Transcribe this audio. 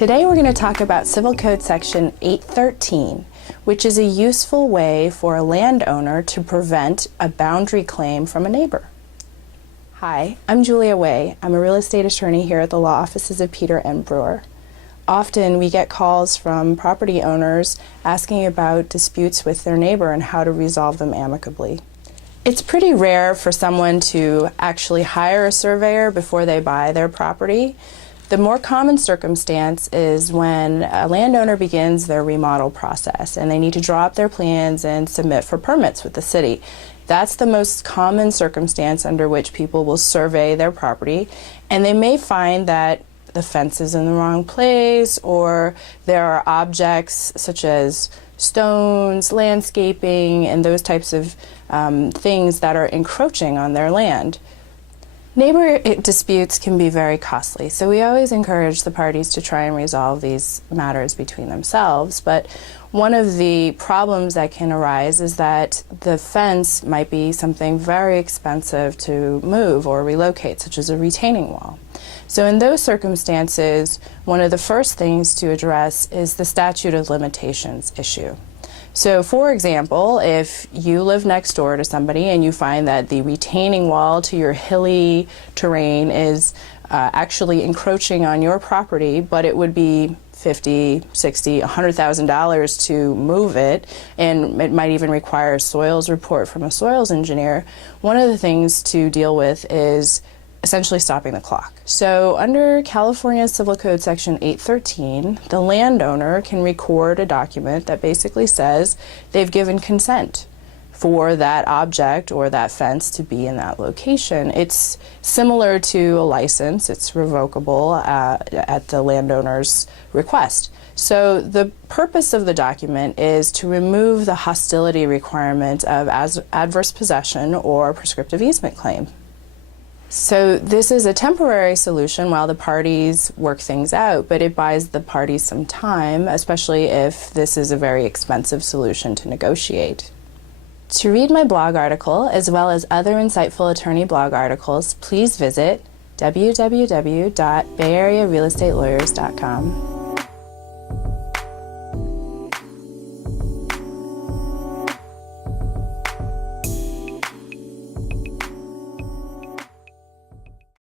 Today we're going to talk about Civil Code Section 813, which is a useful way for a landowner to prevent a boundary claim from a neighbor. Hi, I'm Julia Way. I'm a real estate attorney here at the law offices of Peter M. Brewer. Often we get calls from property owners asking about disputes with their neighbor and how to resolve them amicably. It's pretty rare for someone to actually hire a surveyor before they buy their property. The more common circumstance is when a landowner begins their remodel process and they need to draw up their plans and submit for permits with the city. That's the most common circumstance under which people will survey their property, and they may find that the fence is in the wrong place, or there are objects such as stones, landscaping, and those types of things that are encroaching on their land. Neighbor disputes can be very costly, so we always encourage the parties to try and resolve these matters between themselves. But one of the problems that can arise is that the fence might be something very expensive to move or relocate, such as a retaining wall. So in those circumstances, one of the first things to address is the statute of limitations issue. So for example, if you live next door to somebody and you find that the retaining wall to your hilly terrain is actually encroaching on your property, but it would be $50,000, $60,000, $100,000 to move it, and it might even require a soils report from a soils engineer, one of the things to deal with is essentially stopping the clock. So under California Civil Code Section 813, the landowner can record a document that basically says they've given consent for that object or that fence to be in that location. It's similar to a license. It's revocable at the landowner's request. So the purpose of the document is to remove the hostility requirement of adverse possession or prescriptive easement claim. So this is a temporary solution while the parties work things out, but it buys the parties some time, especially if this is a very expensive solution to negotiate. To read my blog article, as well as other insightful attorney blog articles, please visit www.bayarearealestatelawyers.com.